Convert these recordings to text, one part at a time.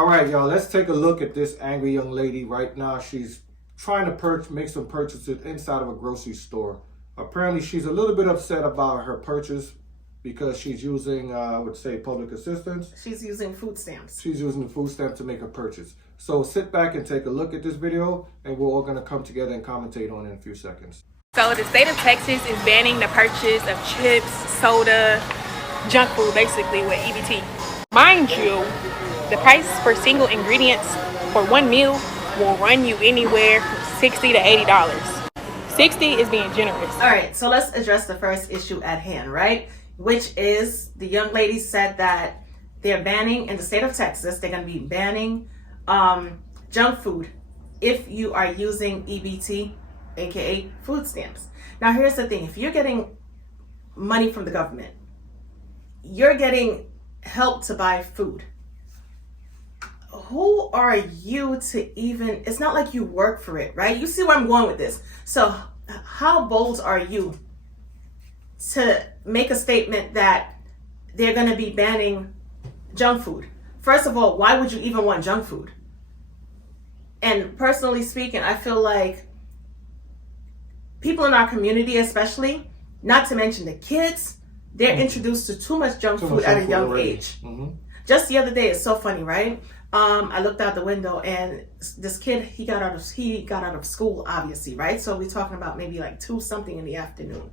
All right, y'all, let's take a look at this angry young lady right now. She's trying to make some purchases inside of a grocery store. Apparently, she's a little bit upset about her purchase because she's using, I would say, public assistance. She's using food stamps. She's using the food stamp to make a purchase. So sit back and take a look at this video, and we're all going to come together and commentate on it in a few seconds. So the state of Texas is banning the purchase of chips, soda, junk food, basically with EBT. Mind you, the price for single ingredients for one meal will run you anywhere from $60 to $80. 60 is being generous. All right, so let's address the first issue at hand, right? Which is the young lady said that they're banning, in the state of Texas, they're going to be banning junk food if you are using EBT, aka food stamps. Now, here's the thing. If you're getting money from the government, you're getting help to buy food. Who are you to even, it's not like you work for it, right? You see where I'm going with this. So how bold are you to make a statement that they're going to be banning junk food? First of all, why would you even want junk food? And personally speaking, I feel like people in our community, especially, not to mention the kids, they're introduced to too much junk food at a young age. Just the other day, it's so funny, right? I looked out the window and this kid, he got out of school, obviously, right? So we're talking about maybe like 2 something in the afternoon.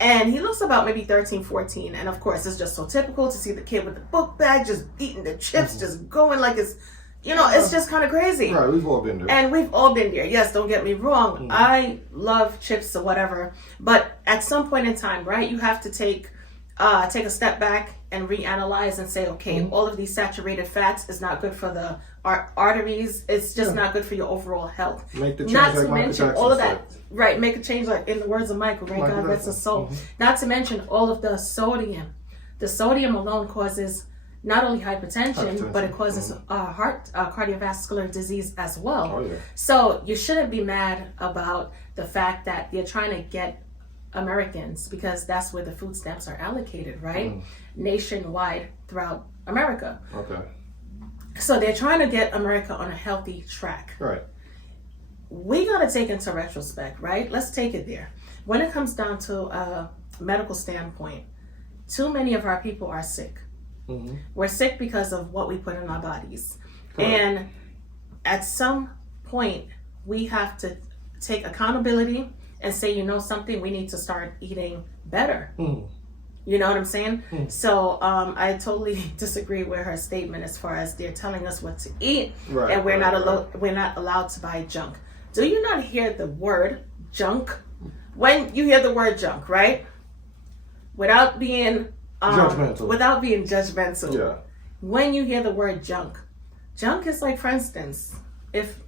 And he looks about maybe 13, 14. And of course, it's just so typical to see the kid with the book bag, just eating the chips, just going like it's, it's just kind of crazy. Right, we've all been there. And we've all been there. Yes, don't get me wrong. I love chips or whatever. But at some point in time, right, you have to take a step back and reanalyze and say, okay, all of these saturated fats is not good for the arteries. It's just not good for your overall health. Make the change not like to Michael mention Jackson all of said. that. Right, make a change like in the words of Michael, right? God rest his soul. Not to mention all of the sodium. The sodium alone causes not only hypertension, but it causes cardiovascular disease as well. Oh, yeah. So you shouldn't be mad about the fact that you're trying to get Americans, because that's where the food stamps are allocated, right? Nationwide throughout America. Okay. So they're trying to get America on a healthy track. Right. We got to take into retrospect, right? Let's take it there. When it comes down to a medical standpoint, too many of our people are sick. We're sick because of what we put in our bodies. Correct. And at some point, we have to take accountability and say, something, we need to start eating better. You know what I'm saying? So I totally disagree with her statement as far as they're telling us what to eat, and we're not allowed to buy junk. Do you not hear the word junk? When you hear the word junk, right? Without being judgmental. Yeah. When you hear the word junk is like, for instance, if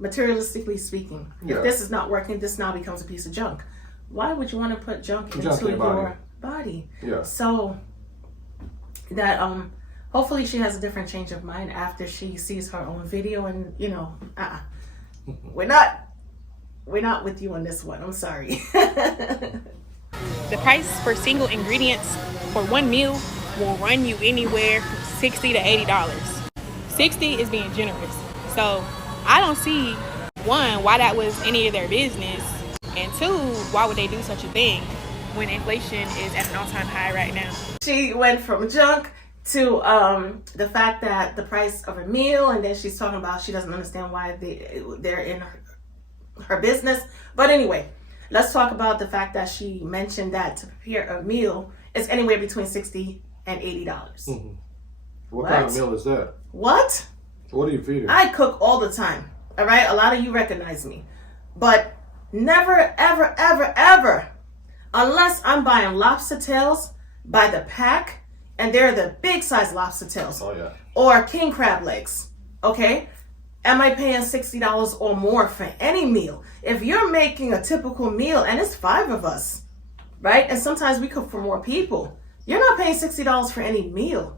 materialistically speaking, if this is not working, this now becomes a piece of junk. Why would you want to put junk into your body? Yeah. So that hopefully she has a different change of mind after she sees her own video, and we're not with you on this one. I'm sorry. The price for single ingredients for one meal will run you anywhere from $60 to $80. 60 is being generous. So I don't see, one, why that was any of their business, and two, why would they do such a thing when inflation is at an all-time high right now? She went from junk to the fact that the price of a meal, and then she's talking about she doesn't understand why they're in her business. But anyway, let's talk about the fact that she mentioned that to prepare a meal is anywhere between $60 and $80. What kind of meal is that? What? What do you feed her? I cook all the time. All right? A lot of you recognize me. But never, ever, ever, ever, unless I'm buying lobster tails by the pack, and they're the big size lobster tails. Oh, yeah. Or king crab legs. Okay? Am I paying $60 or more for any meal? If you're making a typical meal, and it's 5 of us, right? And sometimes we cook for more people. You're not paying $60 for any meal.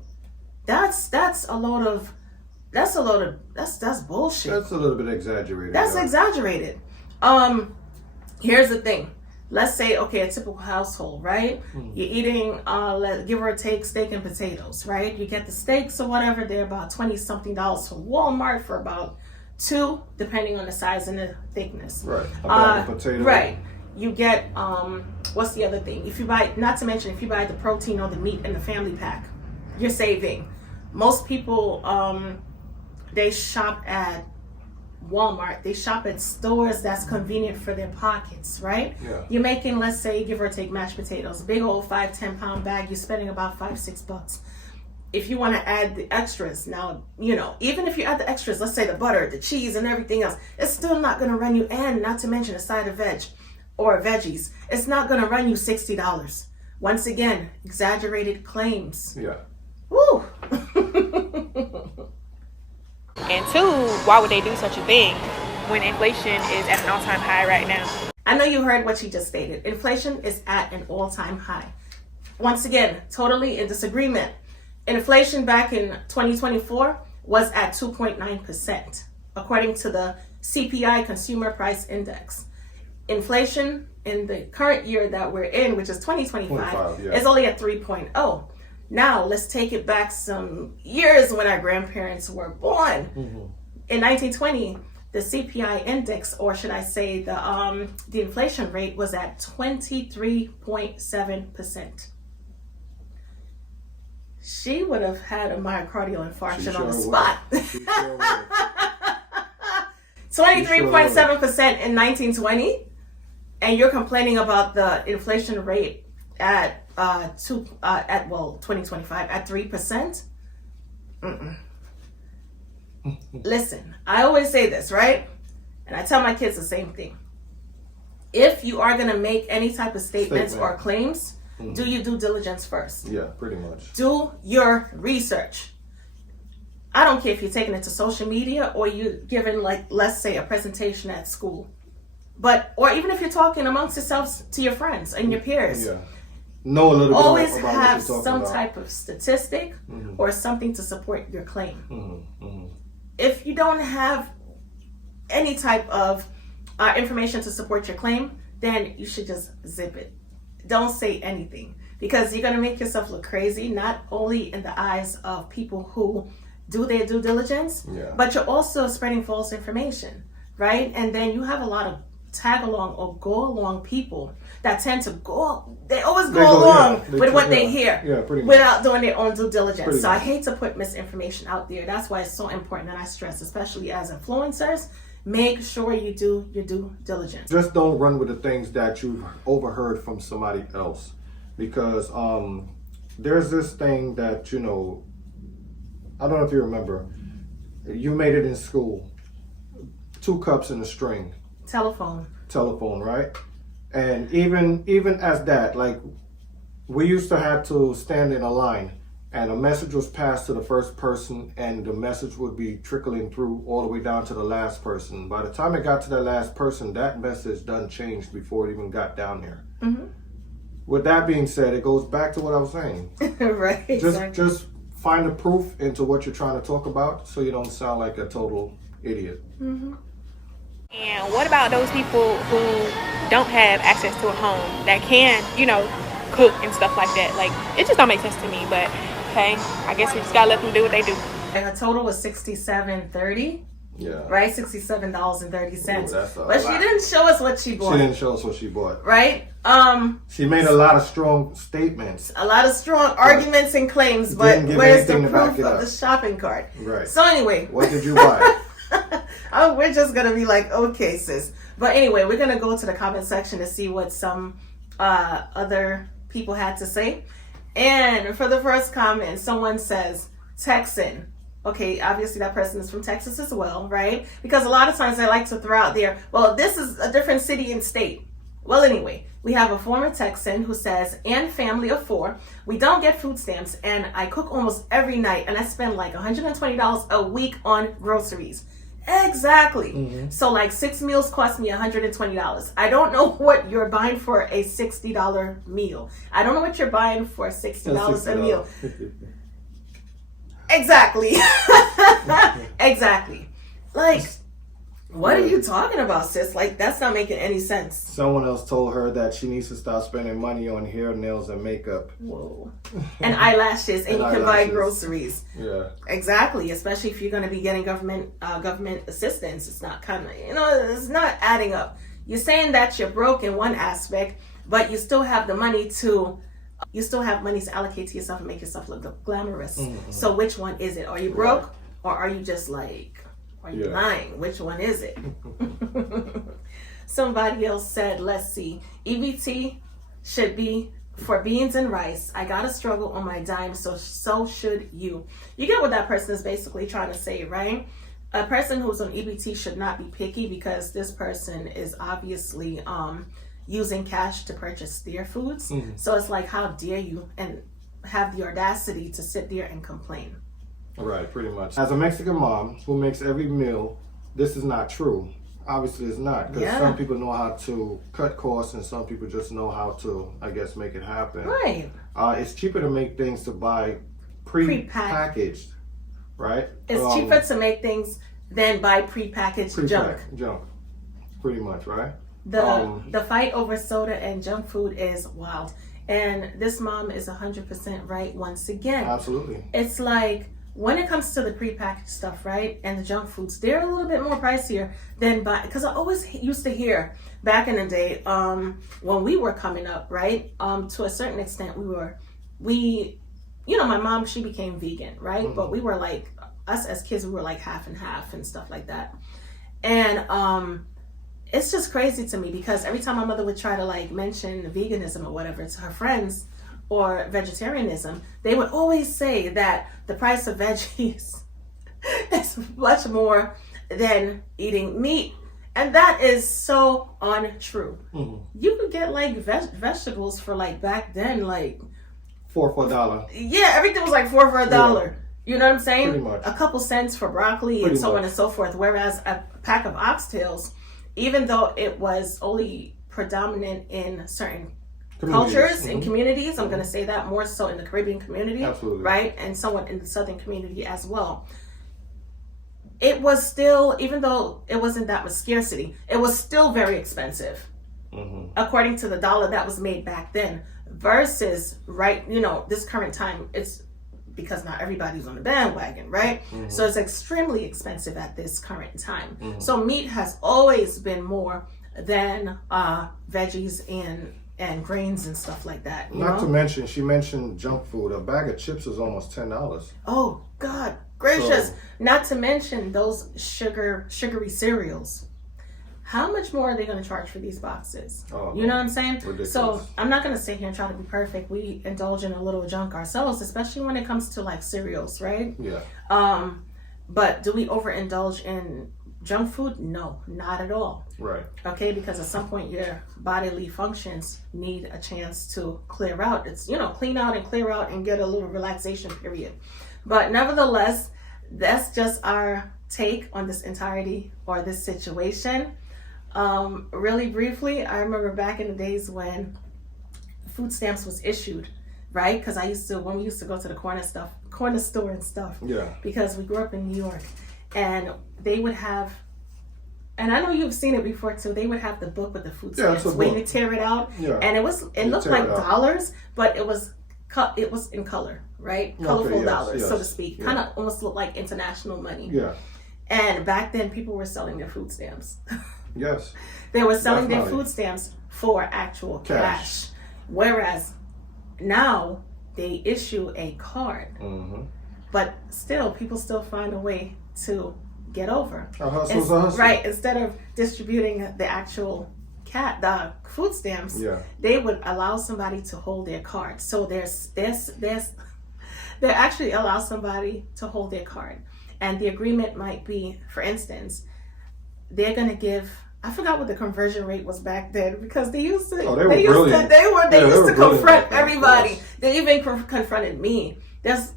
That's bullshit. That's a little bit exaggerated. That's exaggerated. Here's the thing. let's say, okay, a typical household, right? You're eating, give or take, steak and potatoes, right? You get the steaks or whatever, they're about $20-something from Walmart for about $2, depending on the size and the thickness. Right. A bag of potatoes. Right. You get, what's the other thing? If you buy, not to mention, if you buy the protein or the meat in the family pack, you're saving. Most people, they shop at Walmart. They shop at stores that's convenient for their pockets, right? Yeah. You're making, let's say, give or take, mashed potatoes, a big old 5-10 pound bag. You're spending about $5-6. If you want to add the extras, now, you know, even if you add the extras, let's say the butter, the cheese, and everything else, it's still not going to run you, and not to mention a side of veg or veggies, it's not going to run you $60. Once again, exaggerated claims. Yeah. Woo! And two, why would they do such a thing when inflation is at an all-time high right now? I know you heard what she just stated. Inflation is at an all-time high. Once again, totally in disagreement. Inflation back in 2024 was at 2.9%, according to the CPI Consumer Price Index. Inflation in the current year that we're in, which is 2025, is only at 3.0. Now, let's take it back some years when our grandparents were born. In 1920, the CPI index, or should I say the inflation rate, was at 23.7%. She would have had a myocardial infarction on the spot. 23.7% in 1920, and you're complaining about the inflation rate at 2025 at 3%. Listen, I always say this, right? And I tell my kids the same thing. If you are going to make any type of statements or claims, do your due diligence first. Yeah, pretty much. Do your research. I don't care if you're taking it to social media or you're giving, like, let's say, a presentation at school. Or even if you're talking amongst yourselves to your friends and your peers. Yeah. Know a little bit always about have what you're some about. type of statistic or something to support your claim. If you don't have any type of information to support your claim, then you should just zip it. Don't say anything, because you're going to make yourself look crazy, not only in the eyes of people who do their due diligence, but you're also spreading false information, right? And then you have a lot of tag along or go along people that tend to they always go along with what they hear without doing their own due diligence. I hate to put misinformation out there. That's why it's so important that I stress, especially as influencers, make sure you do your due diligence. Just don't run with the things that you've overheard from somebody else, because there's this thing that, you know, I don't know if you remember, you made it in school, 2 cups and a string. Telephone, right? And even as that, like, we used to have to stand in a line, and a message was passed to the first person, and the message would be trickling through all the way down to the last person. By the time it got to that last person, that message done changed before it even got down there. With that being said, it goes back to what I was saying. Right, exactly. Just find the proof into what you're trying to talk about, so you don't sound like a total idiot. And what about those people who don't have access to a home that can, you know, cook and stuff like that? Like, it just don't make sense to me, but hey, I guess we just gotta let them do what they do. And her total was $67.30. Yeah. Right? $67.30. That's a but lot. She didn't show us what she bought. She didn't show us what she bought. Right? She made a lot of strong statements. A lot of strong arguments and claims, but where's the proof of up. the shopping cart? Right. So anyway. What did you buy? We're just going to be like, okay, sis. But anyway, we're going to go to the comment section to see what some other people had to say. And for the first comment, someone says, Texan. Okay, obviously that person is from Texas as well, right? Because a lot of times they like to throw out there, well, this is a different city and state. Well, anyway, we have a former Texan who says, and family of 4, we don't get food stamps, and I cook almost every night, and I spend like $120 a week on groceries. Exactly. So like 6 meals cost me $120. I don't know what you're buying for a $60 meal. I don't know what you're buying for $60 a meal. Exactly. Exactly. Like, What are you talking about, sis? Like, that's not making any sense. Someone else told her that she needs to stop spending money on hair, nails, and makeup. Whoa. And eyelashes, and you can buy groceries. Yeah. Exactly, especially if you're going to be getting government assistance. It's not kind of, it's not adding up. You're saying that you're broke in one aspect, but you still have the money to allocate to yourself and make yourself look glamorous. Mm-hmm. So which one is it? Are you broke, or are you just like, are you lying? Which one is it? Somebody else said, let's see, EBT should be for beans and rice. I gotta struggle on my dime, so should you. You get what that person is basically trying to say, right? A person who's on EBT should not be picky, because this person is obviously using cash to purchase their foods. Mm-hmm. So it's like, how dare you and have the audacity to sit there and complain? Right, pretty much. As a Mexican mom who makes every meal, this is not true. Obviously it's not, because some people know how to cut costs and some people just know how to, I guess, make it happen. Right. It's cheaper to make things to buy pre-packaged, right? It's cheaper to make things than buy pre-packaged junk. Pretty much, right? The fight over soda and junk food is wild. And this mom is 100% right once again. Absolutely. It's like, when it comes to the prepackaged stuff, right, and the junk foods, they're a little bit more pricier than because I always used to hear back in the day, when we were coming up, right, to a certain extent, my mom, she became vegan, right, mm-hmm. But we were like, us as kids, we were like half and half and stuff like that. And it's just crazy to me, because every time my mother would try to like mention veganism or whatever to her friends, or vegetarianism, they would always say that the price of veggies is much more than eating meat. And that is so untrue. Mm-hmm. You could get like vegetables for like back then, like $4 for $1. Yeah, everything was like $4 for $1. Yeah. You know what I'm saying? Pretty much. A couple cents for broccoli and so on and so forth. Whereas a pack of oxtails, even though it was only predominant in certain cultures and communities, I'm going to say that more so in the Caribbean community, absolutely, right, and somewhat in the Southern community as well. It was still, even though it wasn't that much scarcity, it was still very expensive, according to the dollar that was made back then. Versus this current time, it's because not everybody's on the bandwagon, right? Mm-hmm. So it's extremely expensive at this current time. Mm-hmm. So meat has always been more than veggies and grains and stuff like that. Not to mention, she mentioned junk food. A bag of chips is almost $10. Oh, God gracious. So, not to mention those sugary cereals. How much more are they going to charge for these boxes? Oh, you know what I'm saying? Ridiculous. So I'm not going to sit here and try to be perfect. We indulge in a little junk ourselves, especially when it comes to like cereals, right? Yeah. But do we overindulge in junk food? No, not at all. Right. Okay, because at some point your bodily functions need a chance to clear out. It's, clean out and clear out and get a little relaxation period. But nevertheless, that's just our take on this entirety or this situation. Really briefly, I remember back in the days when food stamps was issued, right? Because when we used to go to the corner store and stuff. Yeah. Because we grew up in New York. And they would have, and I know you've seen it before too, they would have the book with the food stamps where you tear it out. Yeah. And it looked like dollars, but it was in color, right? Colorful dollars, so to speak. Yeah. Kind of almost looked like international money. Yeah. And back then people were selling their food stamps. Yes. They were selling their food stamps for actual cash. Whereas now they issue a card. Mm-hmm. But still, people still find a way to get over. A hustle's a hustle. Right. Instead of distributing the actual the food stamps, they would allow somebody to hold their card. So they actually allow somebody to hold their card. And the agreement might be, for instance, they're going to give, I forgot what the conversion rate was back then, because they used to confront everybody. They even confronted me.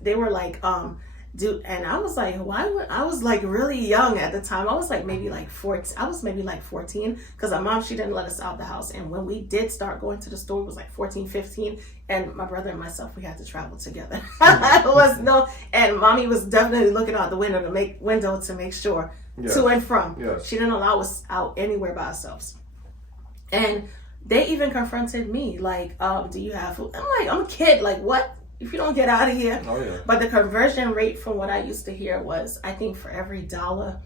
They were like, dude, and I was like, I was like really young at the time. I was like maybe like 14. I was maybe like 14, because my mom, she didn't let us out the house. And when we did start going to the store, it was like 14, 15. And my brother and myself, we had to travel together. And mommy was definitely looking out the window to make sure Yes. to and from. Yes. She didn't allow us out anywhere by ourselves. And they even confronted me, like, do you have food? I'm like, I'm a kid. Like, what? If you don't get out of here. Oh, yeah. But the conversion rate from what I used to hear was, I think for every $1,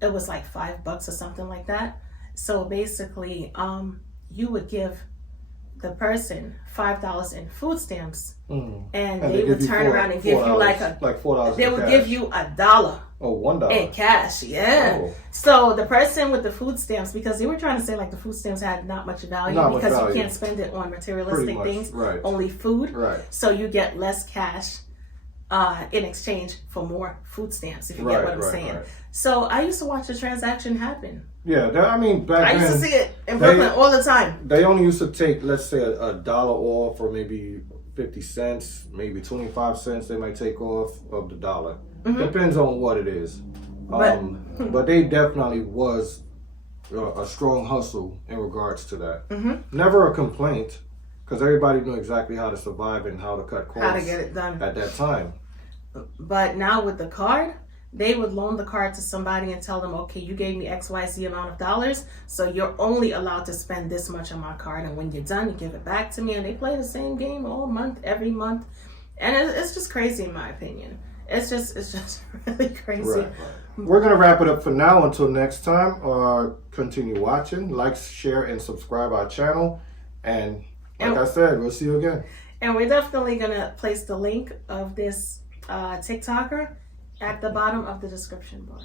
it was like $5 or something like that. So basically, you would give the person $5 in food stamps, and they would turn around and give you like $4. they would give you $1 Oh, $1 in cash. Yeah. Oh. So the person with the food stamps, because they were trying to say like the food stamps had not much value because you can't spend it on materialistic things, right. only food. Right. So you get less cash in exchange for more food stamps, if you get what I'm saying. Right. So I used to watch the transaction happen. Yeah, I mean, back I then, used to see it in Brooklyn all the time. they only used to take, let's say, $1 off, or maybe 50 cents, maybe 25 cents. They might take off of the dollar. Depends on what it is. But they definitely was a strong hustle in regards to that. Never a complaint, because everybody knew exactly how to survive and how to cut costs. How to get it done at that time. But now with the card, they would loan the card to somebody and tell them, okay, you gave me XYZ amount of dollars, so you're only allowed to spend this much on my card, and when you're done, you give it back to me. And they play the same game all month, every month, and it's just crazy in my opinion. It's just really crazy. Right. We're gonna wrap it up for now. Until next time, continue watching, like, share, and subscribe our channel. And like I said, we'll see you again. And we're definitely gonna place the link of this TikToker at the bottom of the description bar.